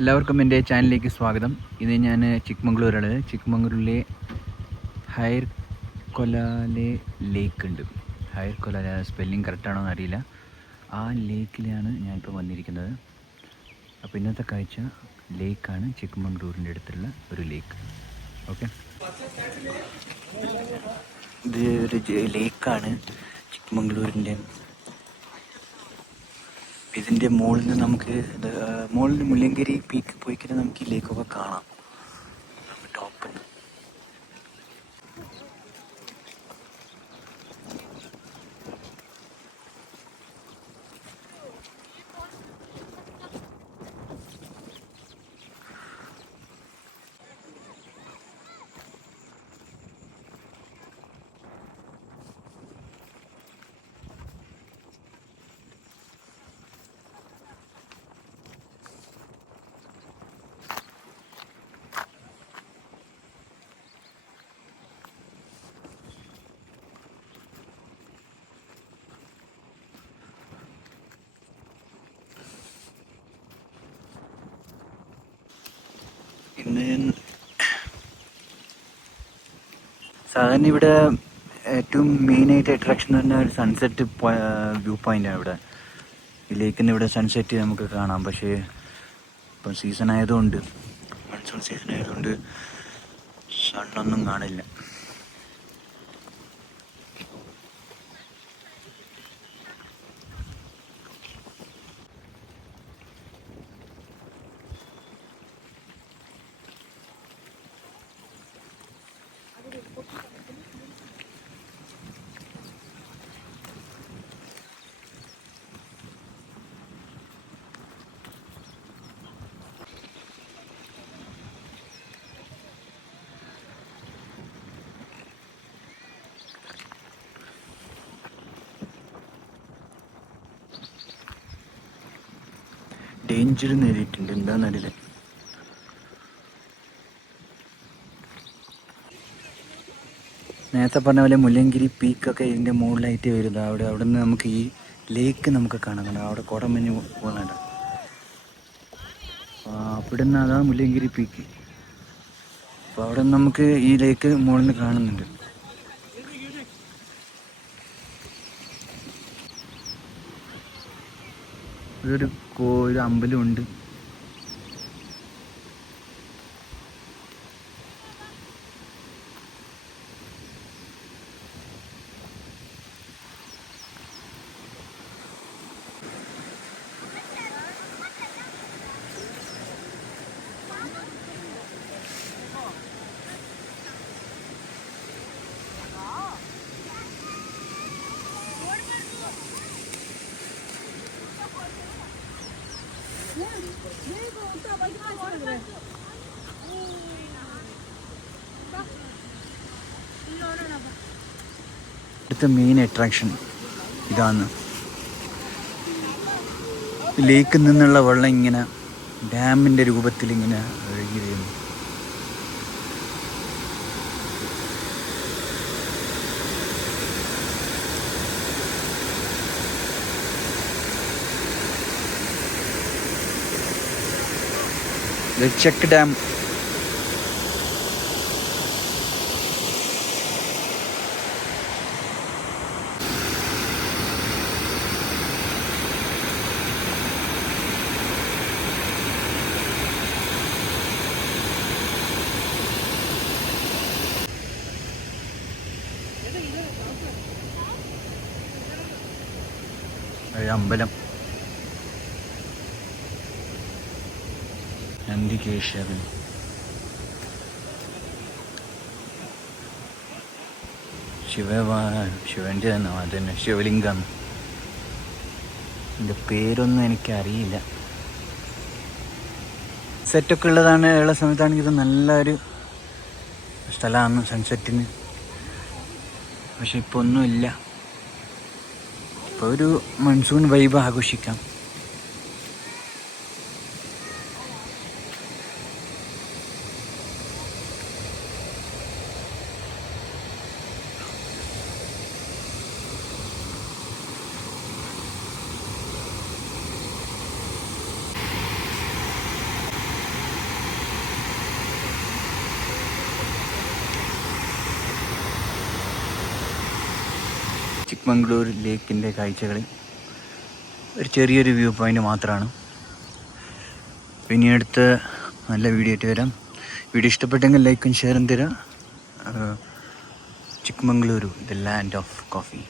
എല്ലാവർക്കും എൻ്റെ ചാനലിലേക്ക് സ്വാഗതം. ഇത് ഞാൻ ചിക്മംഗ്ലൂരാണ്. ചിക്മംഗ്ലൂരിലെ ഹൈർ കൊലാലെ ലേക്ക് ഉണ്ട്. ഹൈർ കൊലാലെ സ്പെല്ലിംഗ് കറക്റ്റാണോ എന്നറിയില്ല. ആ ലേക്കിലാണ് ഞാനിപ്പോൾ വന്നിരിക്കുന്നത്. അപ്പോൾ ഇന്നത്തെ കാഴ്ച ലേക്കാണ്, ചിക്മംഗ്ലൂരിൻ്റെ അടുത്തുള്ള ഒരു ലേക്ക്. ഓക്കെ, ഇത് ഒരു ലേക്കാണ് ചിക്മംഗ്ലൂരിൻ്റെ. ഇതിൻ്റെ മുകളിൽ നിന്ന് നമുക്ക് മുകളിൽ നിന്ന് മുല്ലങ്കരി പീക്ക് പോയി കഴിഞ്ഞാൽ നമുക്ക് ഈ ലേക്കൊക്കെ കാണാം. ടോപ്പിൽ സാധാരണ ഇവിടെ ഏറ്റവും മെയിനായിട്ട് അട്രാക്ഷൻ എന്ന് പറഞ്ഞാൽ ഒരു സൺസെറ്റ് വ്യൂ പോയിൻ്റാണ് ഇവിടെ. ഈ ലേക്കിൽ നിന്ന് ഇവിടെ സൺസെറ്റ് നമുക്ക് കാണാം. പക്ഷേ ഇപ്പം സീസൺ ആയതുകൊണ്ട്, മൺസൂൺ സീസൺ ആയതുകൊണ്ട് സണ്ണൊന്നും കാണില്ല. ഡേഞ്ചർ നേരിട്ടുണ്ട്, എന്താണെന്നറിയില്ല. നേരത്തെ പറഞ്ഞ പോലെ മുല്ലങ്കരി പീക്കൊക്കെ ഇതിൻ്റെ മുകളിലായിട്ട് വരുന്നത്. അവിടെ നിന്ന് നമുക്ക് ഈ ലേക്ക് നമുക്ക് കാണാൻ, അവിടെ കോടമഞ്ഞ് പോകുന്നുണ്ട്. അവിടെ നിന്ന് അതാണ് മുല്ലങ്കരി പീക്ക്. അപ്പോൾ അവിടെ നിന്ന് നമുക്ക് ഈ ലേക്ക് മുകളിൽ നിന്ന് കാണുന്നുണ്ട്. ഒരു അമ്പലമുണ്ട്. ഇവിടുത്തെ മെയിൻ അട്രാക്ഷൻ ഇതാണ്. ലേക്കിൽ നിന്നുള്ള വെള്ളം ഇങ്ങനെ ഡാമിൻ്റെ രൂപത്തിൽ ഇങ്ങനെ ഒഴുകി വരുന്നു. Check dam. അമ്പലം നന്ദികേശവൻ. ശിവൻ്റെ തന്നെ, അതന്നെ ശിവലിംഗം. എൻ്റെ പേരൊന്നും എനിക്കറിയില്ല. സെറ്റൊക്കെ ഉള്ള സമയത്താണെങ്കിൽ ഇത് നല്ലൊരു സ്ഥലമാണ് സൺസെറ്റിന്. പക്ഷെ ഇപ്പോൾ ഒന്നുമില്ല. ഇപ്പോൾ ഒരു മൺസൂൺ വൈബ് ആഘോഷിക്കാം. ചിക്മംഗ്ലൂർ ലേക്കിൻ്റെ കാഴ്ചകൾ ഒരു ചെറിയൊരു വ്യൂ പോയിൻ്റ് മാത്രമാണ്. പിന്നെ അടുത്ത നല്ല വീഡിയോ ആയിട്ട് വരാം. വീഡിയോ ഇഷ്ടപ്പെട്ടെങ്കിൽ ലൈക്കും ഷെയറും തരാം. ചിക്മംഗ്ലൂരു ദ ലാൻഡ് ഓഫ് കോഫി.